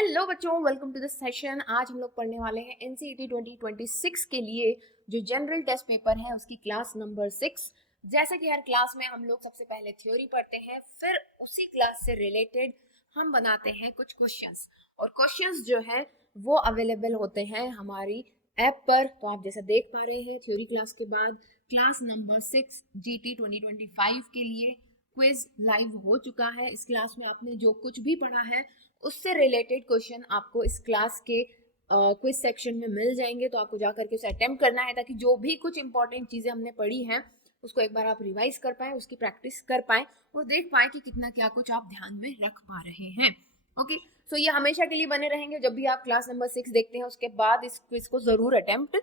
Hello बच्चों, welcome to this session. आज हम लोग पढ़ने वाले हैं एनसीईटी 2026 के लिए जो जनरल टेस्ट पेपर है उसकी क्लास नंबर 6। जैसे कि हर क्लास में हम लोग सबसे पहले थ्योरी पढ़ते हैं, फिर उसी क्लास से रिलेटेड हम बनाते हैं कुछ क्वेश्चंस, और क्वेश्चंस जो है वो अवेलेबल होते हैं हमारी ऐप पर। तो आप जैसा देख पा रहे हैं, थ्योरी क्लास के बाद क्लास नंबर 6 जीटी 2025 के लिए क्विज लाइव हो चुका है। इस क्लास में आपने जो कुछ भी पढ़ा है उससे रिलेटेड क्वेश्चन आपको इस क्लास के क्विज सेक्शन में मिल जाएंगे। तो आपको जाकर के उसे अटेम्प्ट करना है ताकि जो भी कुछ इंपॉर्टेंट चीजें हमने पढ़ी हैं उसको एक बार आप रिवाइज कर पाए, उसकी प्रैक्टिस कर पाए और देख पाए कि कितना क्या कुछ आप ध्यान में रख पा रहे हैं। ओके, सो ये हमेशा के लिए बने रहेंगे। जब भी आप क्लास नंबर 6 देखते हैं उसके बाद इस क्विज को जरूर अटेम्प्ट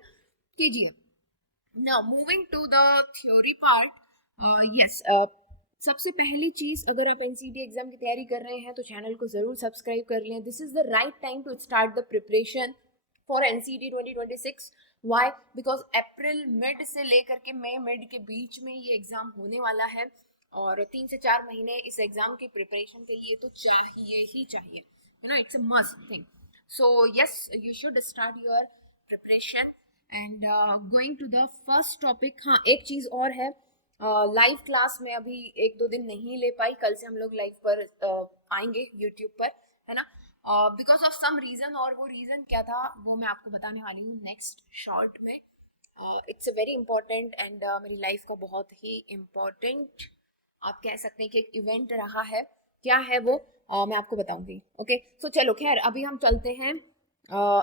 कीजिए। Now moving to the theory part, yes, सबसे पहली चीज, अगर आप एनसीईटी एग्जाम की तैयारी कर रहे हैं तो चैनल को जरूर सब्सक्राइब कर लें। This is the right time to start the preparation for NCET 2026। Why? Because April mid से लेकर के मई मिड के बीच में ये एग्जाम होने वाला है और 3 से 4 महीने इस एग्जाम की प्रिपरेशन के लिए तो चाहिए ही चाहिए, you know, it's a must thing. So yes, you should start your preparation and going to the first topic. हाँ, एक चीज और है, लाइव क्लास में अभी 1-2 दिन नहीं ले पाई। कल से हम लोग लाइव पर आएंगे यूट्यूब पर, है ना, बिकॉज ऑफ सम रीजन। और वो रीजन क्या था वो मैं आपको बताने वाली हूँ नेक्स्ट शॉर्ट में। It's a very important and मेरी लाइफ का बहुत ही इम्पोर्टेंट, आप कह सकते हैं कि एक इवेंट रहा है। क्या है वो मैं आपको बताऊंगी। ओके, सो चलो खैर अभी हम चलते हैं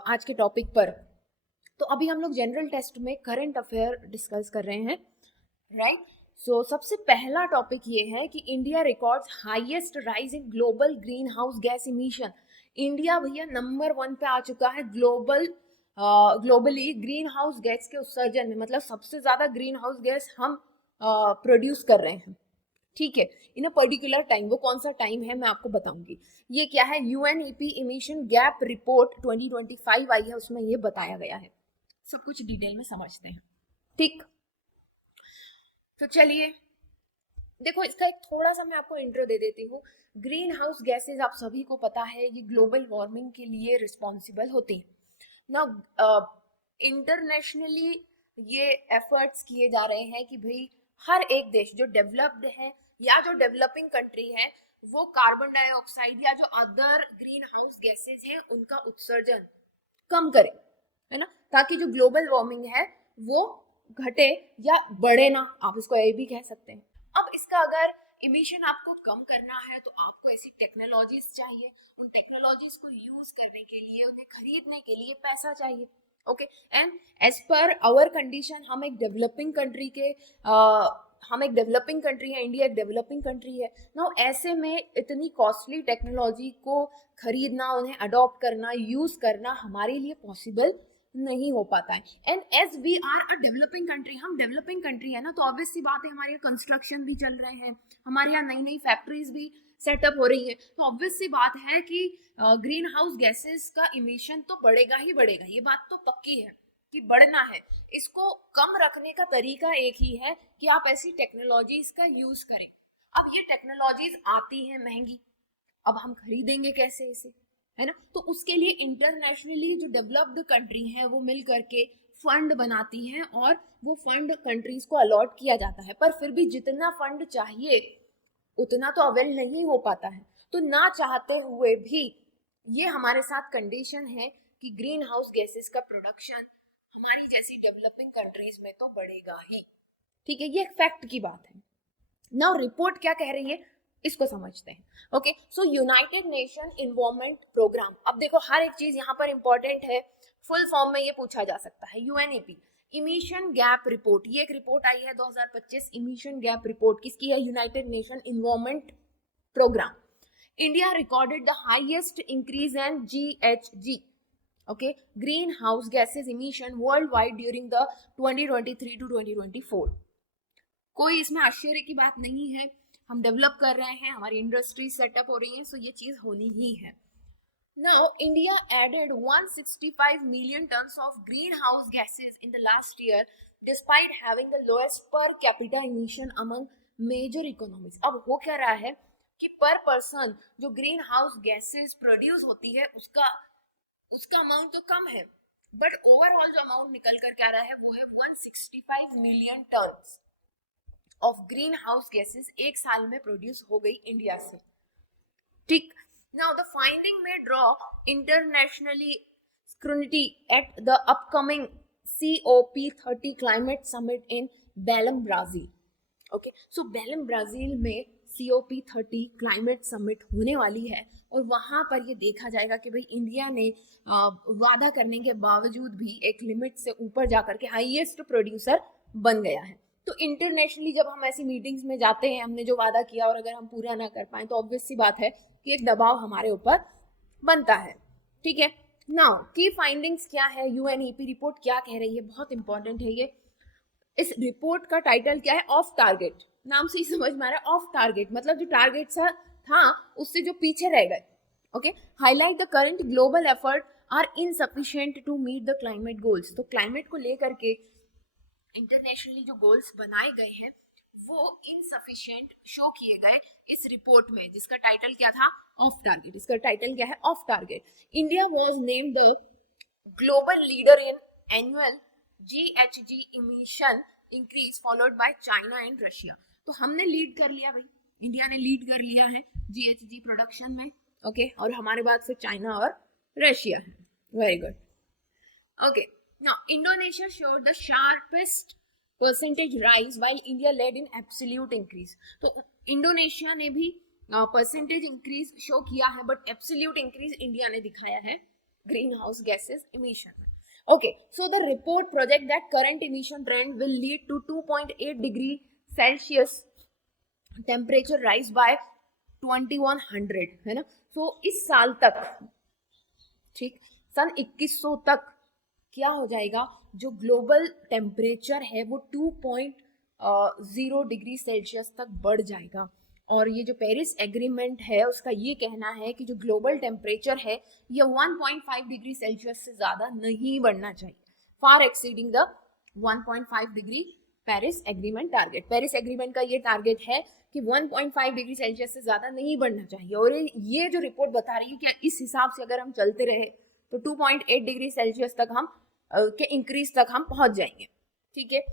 आज के टॉपिक पर। तो अभी हम लोग जनरल टेस्ट में करंट अफेयर डिस्कस कर रहे हैं, राइट। सो सबसे पहला टॉपिक ये है कि India records highest rise in global green house gas emission. India भैया नंबर 1 पे आ चुका है ग्लोबली ग्रीन हाउस गैस के उत्सर्जन में। मतलब सबसे ज्यादा ग्रीन हाउस गैस हम प्रोड्यूस कर रहे हैं, ठीक है, इन अ पर्टिकुलर टाइम। वो कौन सा टाइम है मैं आपको बताऊंगी। ये क्या है, यूएनईपी इमिशन गैप रिपोर्ट 2025 आई है, उसमें ये बताया गया है। सब कुछ डिटेल में समझते हैं, ठीक। तो चलिए देखो, इसका एक थोड़ा सा मैं आपको इंट्रो दे देती हूँ। ग्रीन हाउस गैसेज आप सभी को पता है ये ग्लोबल वार्मिंग के लिए रिस्पॉन्सिबल होती हैं ना। इंटरनेशनली ये एफर्ट्स किए जा रहे हैं कि भाई हर एक देश जो डेवलप्ड है या जो डेवलपिंग कंट्री है वो कार्बन डाइऑक्साइड या जो अदर ग्रीन हाउस गैसेज हैं उनका उत्सर्जन कम करे, है ना, ताकि जो ग्लोबल वार्मिंग है वो घटे या बढ़े ना, आप इसको ये भी कह सकते हैं। अब इसका अगर इमिशन आपको कम करना है तो आपको ऐसी टेक्नोलॉजीज चाहिए। उन टेक्नोलॉजीज को यूज करने के लिए, उन्हें खरीदने के लिए पैसा चाहिए। Okay, and as per our condition हम एक डेवलपिंग कंट्री के हम एक डेवलपिंग कंट्री है, इंडिया एक डेवलपिंग कंट्री है ना। ऐसे में इतनी कॉस्टली टेक्नोलॉजी को खरीदना, उन्हें अडॉप्ट करना, यूज करना हमारे लिए पॉसिबल नहीं हो पाता है। And as we are a developing country, हम डेवलपिंग कंट्री है ना, तो ऑब्वियस सी बात है हमारे यहाँ कंस्ट्रक्शन भी चल रहे हैं, हमारे यहाँ नई नई फैक्ट्रीज भी सेटअप हो रही है। तो ऑब्वियस सी बात है कि ग्रीन हाउस गैसेस का इमिशन तो बढ़ेगा ही बढ़ेगा, ये बात तो पक्की है कि बढ़ना है। इसको कम रखने का तरीका एक ही है कि आप ऐसी टेक्नोलॉजीज का यूज करें। अब ये टेक्नोलॉजीज आती है महंगी, अब हम खरीदेंगे कैसे इसे, है ना। तो उसके लिए इंटरनेशनली जो डेवलप्ड कंट्री हैं वो मिल करके फंड बनाती हैं और वो फंड कंट्रीज को अलॉट किया जाता है। पर फिर भी जितना फंड चाहिए उतना तो अवेल नहीं हो पाता है। तो ना चाहते हुए भी ये हमारे साथ कंडीशन है कि ग्रीन हाउस गैसेस का प्रोडक्शन हमारी जैसी डेवलपिंग कंट्रीज में तो बढ़ेगा ही, ठीक है, ये एक फैक्ट की बात है। नाउ रिपोर्ट क्या कह रही है इसको समझते हैं। ओके, सो यूनाइटेड नेशन इन्वायरमेंट प्रोग्राम। अब देखो हर एक चीज यहाँ पर इंपॉर्टेंट है, फुल फॉर्म में ये पूछा जा सकता है। यूएनईपी इमिशन गैप रिपोर्ट, ये एक रिपोर्ट आई है 2025। इमिशन गैप रिपोर्ट किसकी है? United Nation Environment Programme. India recorded the highest increase in GHG, okay, greenhouse gases emission worldwide during the 2023 to 2024। कोई इसमें आश्चर्य की बात नहीं है, हम डेवलप कर रहे हैं, हमारी इंडस्ट्री सेटअप हो रही है, सो ये चीज होनी ही है। Now India added 165 million tons of greenhouse gases in the last year despite having the lowest per capita emission among major economies। अब हो क्या रहा है कि पर पर्सन जो ग्रीन हाउस गैसेस प्रोड्यूस होती है उसका अमाउंट तो कम है, बट ओवरऑल जो अमाउंट निकल कर क्या रहा है वो है 165 million ton of green house gases एक साल में प्रोड्यूस हो गई इंडिया से। ठीक, नाउ द फाइंडिंग में draw internationally scrutiny at the upcoming COP30 climate summit in Belém, Brazil. Okay, so Belém, Brazil में COP30 क्लाइमेट समिट होने वाली है और वहां पर ये देखा जाएगा कि भाई इंडिया ने वादा करने के बावजूद भी एक लिमिट से ऊपर जाकर के हाईएस्ट प्रोड्यूसर बन गया है। तो इंटरनेशनली जब हम ऐसी मीटिंग्स में जाते हैं, हमने जो वादा किया और अगर हम पूरा ना कर पाए तो ऑब्वियस सी बात है कि एक दबाव हमारे ऊपर बनता है। ठीक है, नाउ की फाइंडिंग्स क्या है, यूएनईपी रिपोर्ट क्या कह रही है, बहुत इंपॉर्टेंट है ये। इस रिपोर्ट का टाइटल क्या है, ऑफ टारगेट। नाम से ही समझ में आ रहा है ऑफ टारगेट, मतलब जो टारगेट था उससे जो पीछे रह गए। Okay, highlight the current global effort are insufficient to meet the climate goals. तो क्लाइमेट को लेकर के इंटरनेशनली जो गोल्स बनाए गए हैं वो इनसफिशिएंट शो किए गए इस रिपोर्ट में, जिसका टाइटल क्या था, ऑफ टारगेट। इसका टाइटल क्या है, of target. India was named the global leader in annual GHG emission increase followed by China and Russia. तो हमने लीड कर लिया भाई, इंडिया ने लीड कर लिया है GHG प्रोडक्शन में। ओके, और हमारे बाद फिर चाइना और रशिया है। Very good. Okay, now Indonesia showed the sharpest percentage rise while India lead in absolute increase. तो इंडोनेशिया ने भी परसेंटेज इंक्रीज शो किया है, बट एब्सोल्यूट इंक्रीज इंडिया ने दिखाया है ग्रीन हाउस गैसेस इमिशन में। Okay, so the report project that current emission trend will lead to 2.8 degree Celsius temperature rise by 2100, है ना। so इस साल तक, ठीक, सन 2100 तक क्या हो जाएगा, जो ग्लोबल टेम्परेचर है वो 2.0 डिग्री सेल्सियस तक बढ़ जाएगा। और ये जो पेरिस एग्रीमेंट है उसका ये कहना है कि जो ग्लोबल टेम्परेचर है ये 1.5 डिग्री सेल्सियस से ज़्यादा नहीं बढ़ना चाहिए, far exceeding the 1.5 degree Paris agreement target. Paris agreement का ये टारगेट है कि 1.5 डिग्री सेल्सियस से ज़्यादा नहीं बढ़ना चाहिए। और ये जो रिपोर्ट बता रही है कि इस हिसाब से अगर हम चलते रहे तो 2.8 डिग्री सेल्सियस तक हम के इंक्रीज तक हम पहुंच जाएंगे। ठीक है,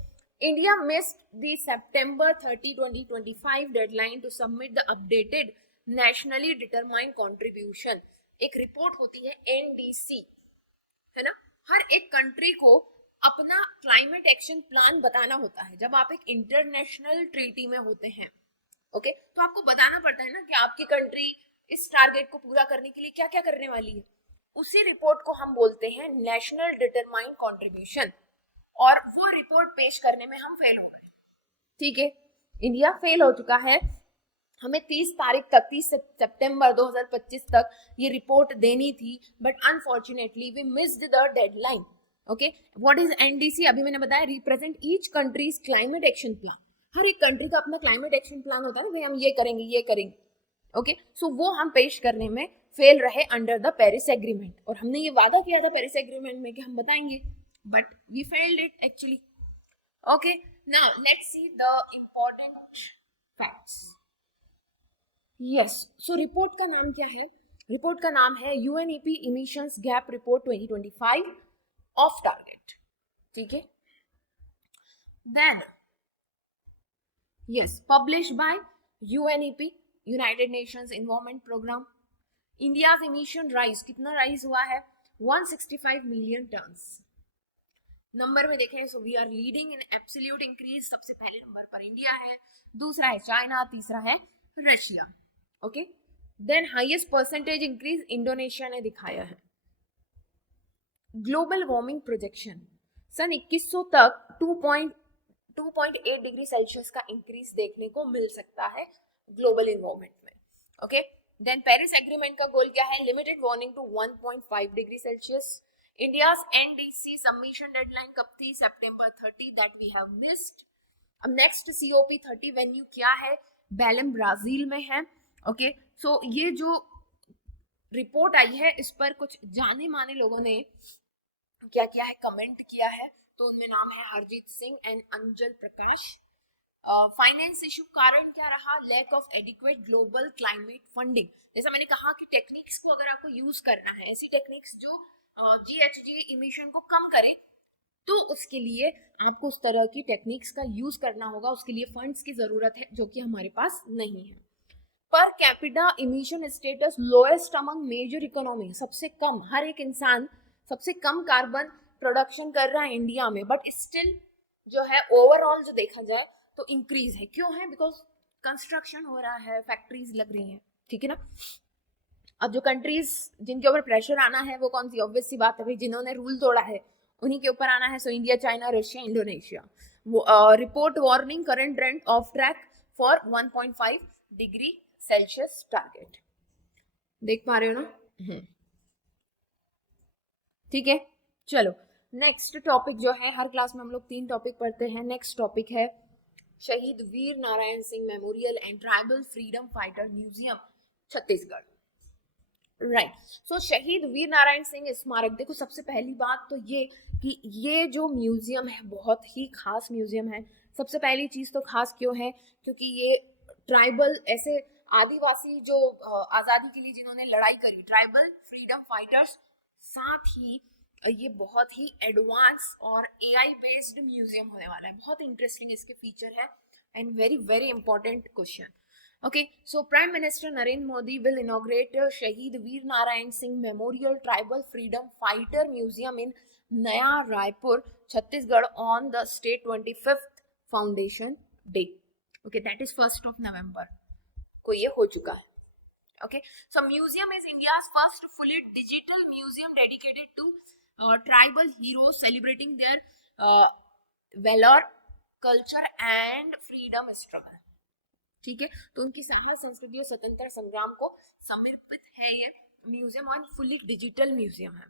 India missed the September 30, 2025 deadline to submit the updated nationally determined contribution। एक रिपोर्ट होती है NDC, है ना। हर एक कंट्री को अपना क्लाइमेट एक्शन प्लान बताना होता है जब आप एक इंटरनेशनल ट्रीटी में होते हैं। ओके, तो आपको बताना पड़ता है ना कि आपकी कंट्री इस टारगेट को पूरा करने के लिए क्या क्या करने वाली है। उसी रिपोर्ट को हम बोलते हैं नेशनल डिटरमाइंड कंट्रीब्यूशन, और वो रिपोर्ट पेश करने में हम फेल हो गए। ठीक है, इंडिया फेल हो चुका है। हमें 30 सितंबर 2025 तक ये रिपोर्ट देनी थी, but unfortunately we missed the deadline. Okay, what is NDC? अभी मैंने बताया, represent each country's climate action plan. हर एक कंट्री का अपना क्लाइमेट एक्शन प्लान होता है ना, भाई हम ये करेंगे ये करेंगे। ओके, सो वो हम पेश करने में फेल रहे अंडर द पेरिस एग्रीमेंट। और हमने ये वादा किया था पेरिस एग्रीमेंट में कि हम बताएंगे, but we failed it actually. Okay, now let's see the important facts. Yes, so report का नाम क्या है? रिपोर्ट का नाम है UNEP Emissions Gap Report 2025 of target. ठीक है, then yes, published by UNEP, United Nations Environment Program। India's emission rise, कितना राइज हुआ है? 165 मिलियन टन्स। नंबर में देखें so we are leading in absolute increase. सबसे पहले नंबर पर इंडिया है, दूसरा है चाइना, तीसरा है Russia. Okay, then highest percentage increase Indonesia ने दिखाया है। ग्लोबल वार्मिंग प्रोजेक्शन, सन 2100 तक 2.8 डिग्री सेल्सियस का इंक्रीज देखने को मिल सकता है ग्लोबल इन्वायरमेंट में। ओके, देन पेरिस एग्रीमेंट का गोल क्या है? Limited warming to 1.5 degree Celsius. India's NDC submission deadline कब थी? September 30, that we have missed। अब next COP30 वेन्यू क्या है? बेलम, ब्राजील में है। ओके, सो ये जो रिपोर्ट आई है इस पर कुछ जाने माने लोगों ने क्या किया है, कमेंट किया है। तो उनमें नाम है Harjeet Singh and Anjal Prakash. Finance issue कारण क्या रहा, lack of adequate global climate funding. जैसा मैंने कहा कि टेक्निक्स को अगर आपको यूज करना है, ऐसी टेक्निक्स जो GHG इमिशन को कम करें, तो उसके लिए आपको उस तरह की टेक्निक्स का यूज करना होगा, उसके लिए फंड्स की जरूरत है जो कि हमारे पास नहीं है। Per capita emission status lowest among major economy, सबसे कम, हर एक इंसान सबसे कम कार्बन प्रोडक्शन कर रहा है इंडिया में, बट स्टिल जो है ओवरऑल जो देखा जाए तो इंक्रीज है। क्यों है? बिकॉज कंस्ट्रक्शन हो रहा है, फैक्ट्रीज लग रही हैं, ठीक है ना। अब जो कंट्रीज जिनके ऊपर प्रेशर आना है वो कौन सी? ऑब्वियस सी बात है भाई, जिन्होंने रूल तोड़ा है उन्हीं के ऊपर आना है। So India, China, Russia, Indonesia. Report warning current trend of track for 1.5 degree Celsius target. देख पा रहे हो ना? ठीक है, चलो नेक्स्ट टॉपिक जो है, हर क्लास में हम लोग 3 टॉपिक पढ़ते हैं। नेक्स्ट टॉपिक है Shaheed Veer Narayan Singh memorial and tribal freedom fighter museum, Chhattisgarh. Right, so Shaheed Veer Narayan Singh स्मारक। देखो, सबसे पहली बात तो ये कि ये जो म्यूजियम है बहुत ही खास म्यूजियम है। सबसे पहली चीज तो खास क्यों है? क्योंकि ये ट्राइबल, ऐसे आदिवासी जो आजादी के लिए जिन्होंने लड़ाई करी, ट्राइबल फ्रीडम फाइटर्स, साथ ही ये बहुत ही एडवांस और AI बेस्ड म्यूजियम होने वाला है। बहुत इंटरेस्टिंग इसके फीचर है and very very important question. Okay, so Prime Minister Narendra Modi will inaugurate Shaheed Veer Narayan Singh Memorial Tribal Freedom Fighter Museum in Naya Raipur, Chhattisgarh on the state 25th Foundation Day. Okay, that is 1st of November. को ये हो चुका है. Okay, so museum is India's first fully digital museum dedicated to tribal heroes celebrating their valor, culture and freedom struggle. ठीक है, तो उनकी साहस, संस्कृति और स्वतंत्रता संग्राम को समर्पित है ये म्यूजियम, और फुली डिजिटल म्यूजियम है।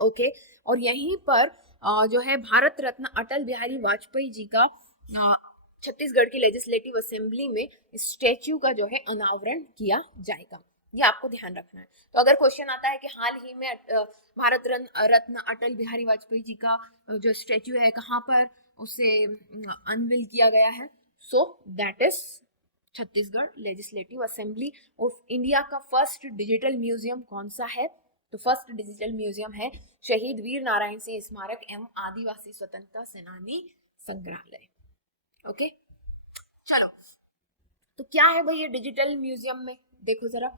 ओके, और यहीं पर जो है भारत रत्न अटल बिहारी वाजपेयी जी का छत्तीसगढ़ की लेजिस्लेटिव असेंबली में स्टैच्यू का जो है अनावरण किया जाएगा। ये आपको ध्यान रखना है। तो अगर क्वेश्चन आता है कि हाल ही में भारत रत्न अटल बिहारी वाजपेयी जी का जो स्टैच्यू है कहाँ पर उसे अनवील किया गया है, so that is Chhattisgarh legislative assembly of India का फर्स्ट डिजिटल म्यूजियम कौन सा है? तो फर्स्ट डिजिटल म्यूजियम है शहीद वीर नारायण सिंह स्मारक एवं आदिवासी स्वतंत्रता सेनानी संग्रहालय। ओके, चलो, तो क्या है भाई ये डिजिटल म्यूजियम में? देखो जरा,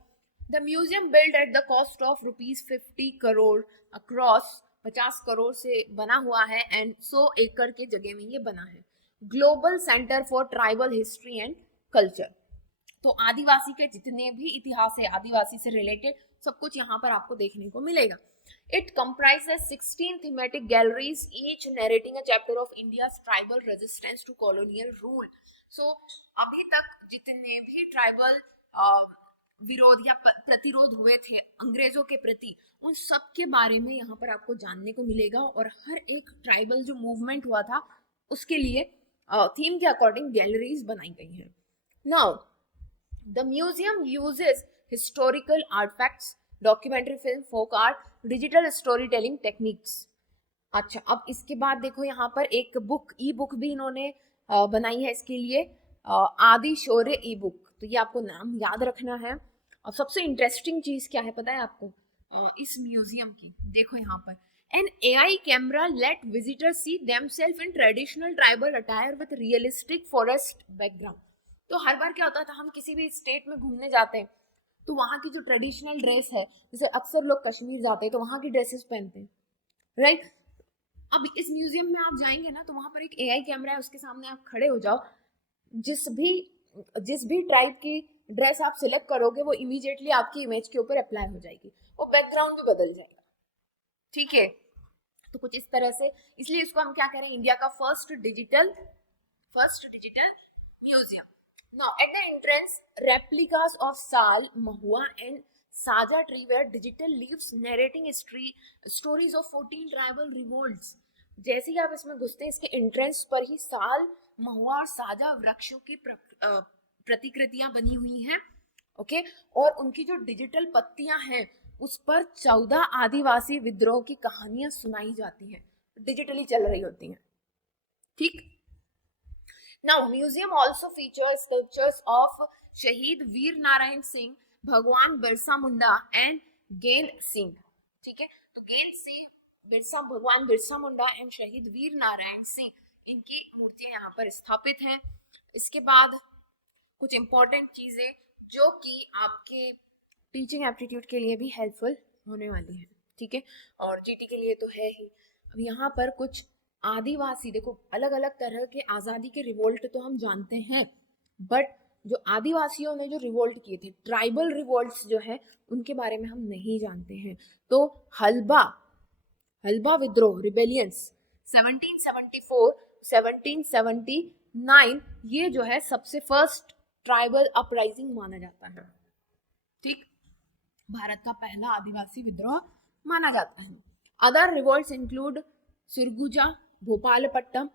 the museum build at the cost of ₹50 crore across, 50 crore से बना हुआ है एंड 100 एकड़ के जगह में ये बना है। Global centre for tribal history and culture, तो आदिवासी के जितने भी इतिहास है, आदिवासी से रिलेटेड सब कुछ यहाँ पर आपको देखने को मिलेगा। It comprises 16 thematic galleries, each narrating a chapter of India's tribal resistance to colonial rule. So अभी तक जितने भी ट्राइबल विरोध या प्रतिरोध हुए थे अंग्रेजों के प्रति, उन सब के बारे में यहाँ पर आपको जानने को मिलेगा, और हर एक ट्राइबल जो मूवमेंट हुआ था उसके लिए थीम के अकॉर्डिंग गैलरीज बनाई गई हैं। Now, the museum uses historical artifacts, documentary film, folk art, digital storytelling techniques. अच्छा, अब इसके बाद देखो यहाँ पर एक बुक, ई बुक भी इन्होंने बनाई है इसके लिए, आदि शौर्य ई बुक। तो ये आपको नाम याद रखना है। और सबसे इंटरेस्टिंग चीज क्या है पता है आपको इस म्यूजियम की? देखो यहाँ पर, an AI camera let visitors see themselves in traditional tribal attire with realistic forest background. तो हर बार क्या होता था, हम किसी भी स्टेट में घूमने जाते हैं तो वहाँ की जो ट्रेडिशनल ड्रेस है, जैसे अक्सर लोग कश्मीर जाते हैं तो वहाँ की ड्रेसेस पहनते हैं, राइट। अब इस म्यूजियम में आप जाएंगे ना तो वहाँ पर एक AI कैमरा है, उसके सामने आप खड़े हो जाओ, जिस भी ट्राइब की ड्रेस आप सिलेक्ट करोगे वो इमीडिएटली आपकी इमेज के ऊपर अप्लाई हो जाएगी, वो बैकग्राउंड भी बदल जाएगा, ठीक है। तो कुछ इस तरह से, इसलिए इसको हम क्या कह रहे हैं, इंडिया का first digital museum. Now, at the entrance, replicas of Sal, Mahua and Saja tree were digital leaves narrating stories of 14 tribal revolts. जैसे ही आप इसमें घुसते हैं, इसके एंट्रेंस पर ही साल, महुआ और साजा वृक्षों की प्रतिकृतियां बनी हुई हैं, ओके, और उनकी जो डिजिटल पत्तियां हैं उस पर 14 आदिवासी विद्रोह की कहानियां सुनाई जाती हैं, डिजिटली चल रही होती हैं, ठीक। Now, museum also features sculptures of शहीद वीर नारायण सिंह, भगवान बिरसा मुंडा एंड गेंद सिंह. ठीक है, तो गेंद सिंह, भगवान बिरसा मुंडा एंड शहीद वीर नारायण सिंह, इनकी मूर्तियां यहाँ पर स्थापित हैं. इसके बाद कुछ इंपॉर्टेंट चीजें जो कि आपके टीचिंग एप्टीट्यूड के लिए भी हेल्पफुल होने वाली है. ठीक है, और जीटी के लिए तो है ही. अब यहाँ पर कुछ आदिवासी, देखो अलग अलग तरह के आजादी के रिवोल्ट तो हम जानते हैं, बट जो आदिवासियों ने जो रिवोल्ट किए थे, ट्राइबल रिवोल्ट्स जो है, उनके बारे में हम नहीं जानते हैं. तो हल्बा विद्रोह, रिबेलियंस 1774 1779, ये जो है सबसे फर्स्ट ट्राइबल अपराइजिंग माना जाता है. ठीक, भारत का पहला आदिवासी विद्रोह माना जाता है. Other revolts include Surguja, Bhopalpatnam,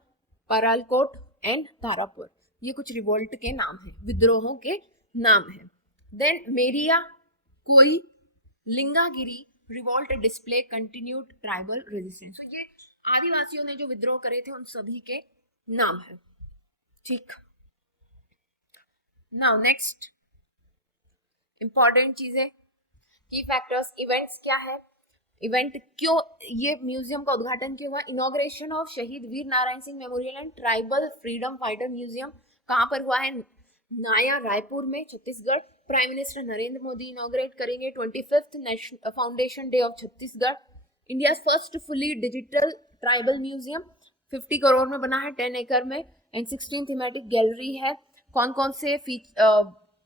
Paralkot and Tarapur. ये कुछ रिवोल्ट के नाम हैं, विद्रोहों के नाम हैं. देन मेरिया, कोई, Lingagiri revolt display continued tribal resistance. तो ये आदिवासियों ने जो विद्रोह करे थे उन सभी के नाम है. ठीक, नाउ नेक्स्ट इंपॉर्टेंट चीजें, की फैक्टर्स. इवेंट्स क्या है, इवेंट क्यों, ये म्यूजियम का उद्घाटन क्यों हुआ? Inauguration of Shaheed Veer Narayan Singh memorial and tribal freedom fighter museum कहाँ पर हुआ है? नाया, रायपुर में, Chhattisgarh. Prime minister Narendra Modi inaugurate करेंगे 25th foundation day of Chhattisgarh. India first fully digital tribal museum 50 crore में बना है, 10 एकड़ में, एंड 16 थीमेटिक गैलरी है. कौन कौन से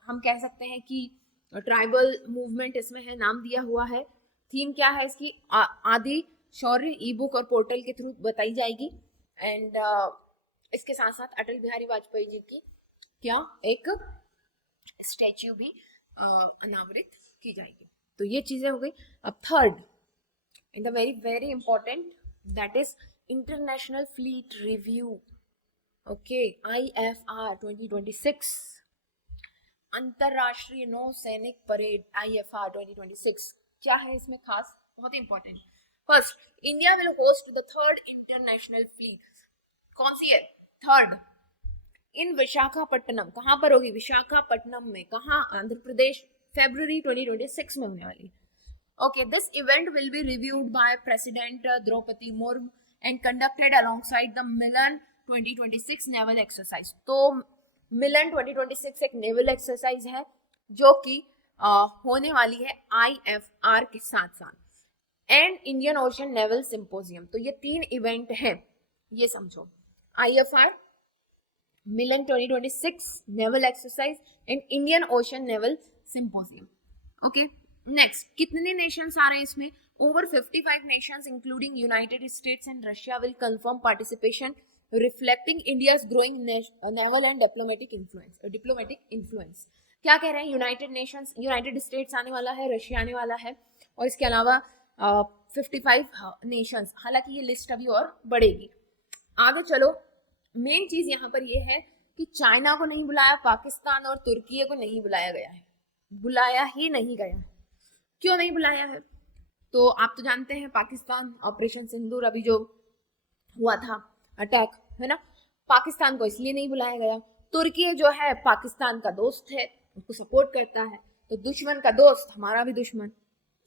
हम कह सकते हैं कि ट्राइबल मूवमेंट इसमें है, नाम दिया हुआ है. थीम क्या है इसकी? आदि शौर्य, ई बुक और पोर्टल के थ्रू बताई जाएगी. एंड इसके साथ साथ अटल बिहारी वाजपेयी जी की क्या एक स्टैच्यू भी अनावरित की जाएगी. तो ये चीजें हो गई. अब third and the very very important, that is international fleet review. Okay, IFR 2026, अंतरराष्ट्रीय नौ सैनिक परेड IFR 2026. क्या है इसमें खास? बहुत important. First, India will host the third international fleet. कौन सी है? थर्ड, इन विशाखापट्टनम. कहां पर होगी? विशाखापट्टनम में. कहां? आंध्र प्रदेश. February 2026 में होने वाली. Okay, this event will be reviewed by President Draupadi Murmu and conducted alongside the Milan 2026 naval exercise. तो मिलन 2026 एक नेवल एक्सरसाइज है जो कि होने वाली है IFR के साथ साथ, and Indian ocean naval symposium. तो ये 3 इवेंट हैं, ये समझो. IFR, Milan 2026 naval exercise and Indian ocean naval symposium. Okay, next, कितने नेशंस आ रहे हैं इसमें? Over 55 Nations including United states and Russia will confirm participation, reflecting India's growing naval and diplomatic influence. क्या कह रहे हैं? यूनाइटेड स्टेट्स आने वाला है, रशिया आने वाला है, और इसके अलावा 55 नेशंस. हालांकि ये लिस्ट अभी और बढ़ेगी. आगे चलो. मेन चीज यहाँ पर ये है कि चाइना को नहीं बुलाया, पाकिस्तान और तुर्की को नहीं बुलाया गया है. बुलाया ही नहीं गया. क्यों नहीं बुलाया है? तो आप तो जानते हैं, पाकिस्तान ऑपरेशन सिंदूर अभी जो हुआ था अटैक, है ना, पाकिस्तान को इसलिए नहीं बुलाया गया. तुर्की जो है पाकिस्तान का दोस्त है, उसको सपोर्ट करता है, तो दुश्मन का दोस्त हमारा भी दुश्मन.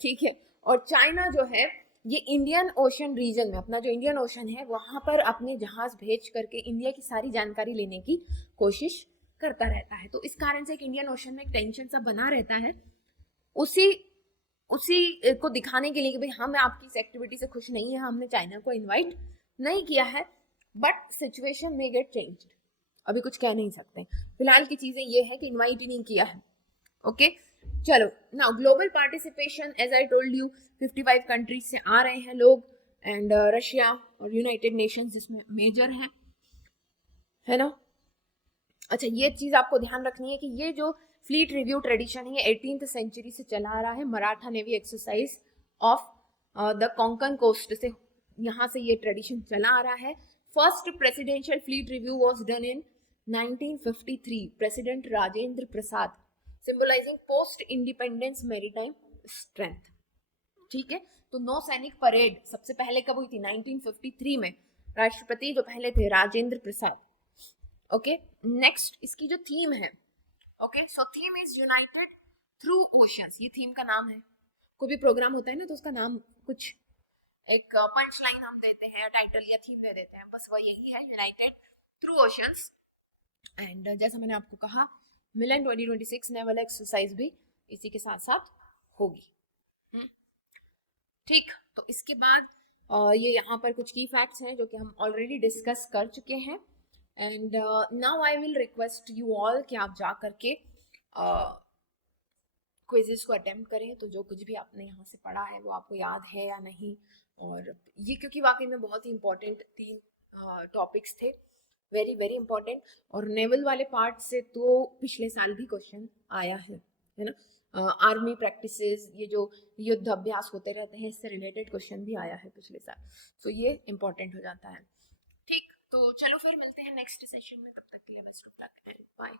ठीक है. और चाइना जो है ये इंडियन ओशन रीजन में, अपना जो इंडियन ओशन है वहां पर अपने जहाज भेज करके इंडिया की सारी जानकारी लेने की कोशिश करता रहता है. तो इस कारण से एक इंडियन ओशन में एक टेंशन सा बना रहता है. उसी को दिखाने के लिए कि भाई हम आपकी इस एक्टिविटी से खुश नहीं है, हमने चाइना को इन्वाइट नहीं किया है, बट सिचुएशन में गेट चेंज्ड. अभी कुछ कह नहीं सकते. फिलहाल की चीजें ये है कि इन्वाइट ही नहीं किया है. ओके, चलो. Now global participation, as I told you, 55 countries से आ रहे हैं लोग, एंड रशिया और यूनाइटेड नेशंस जिसमें मेजर है ना. अच्छा, ये चीज आपको ध्यान रखनी है कि ये जो फ्लीट रिव्यू ट्रेडिशन है 18th सेंचुरी से चला आ रहा है. Maratha navy exercise of the Konkan coast से यहाँ से ये ट्रेडिशन चला आ रहा है. First presidential fleet review was done in 1953, President Rajendra Prasad, symbolising post independence maritime strength. ठीक है. तो नौ सैनिक परेड सबसे पहले कब हुई थी? 1953 में. राष्ट्रपति जो पहले थे राजेंद्र प्रसाद. ओके, नेक्स्ट इसकी जो थीम है, okay, so theme is United through oceans, ये थीम का नाम है। कोई भी प्रोग्राम होता है ना तो उसका नाम कुछ एक पंच लाइन हम देते हैं, टाइटल या थीम दे देते हैं, बस वह यही है, यूनाइटेड थ्रू ओशंस। एंड जैसा मैंने आपको कहा, मिलन 2026 नेवल एक्सरसाइज भी इसी के साथ साथ होगी। ठीक, तो इसके बाद ये यहाँ पर कुछ की फैक्ट्स हैं जो कि हम ऑलरेडी डिस्कस कर चुके हैं। And now I will request you all कि आप जा करके क्विजेस को अटेम्प्ट करें, तो जो कुछ भी आपने यहाँ से पढ़ा है वो आपको याद है या नहीं। और ये क्योंकि वाकई में बहुत ही इंपॉर्टेंट 3 टॉपिक्स थे, वेरी वेरी इंपॉर्टेंट। और नेवल वाले पार्ट से तो पिछले साल भी क्वेश्चन आया है ना। आर्मी प्रैक्टिसेस, ये जो युद्ध अभ्यास होते रहते हैं, इससे रिलेटेड क्वेश्चन भी आया है पिछले साल, तो ये इंपॉर्टेंट हो जाता है। ठीक, तो चलो फिर मिलते हैं नेक्स्ट सेशन में, तब तक के लिए बेस्ट ऑफ लक, बाय।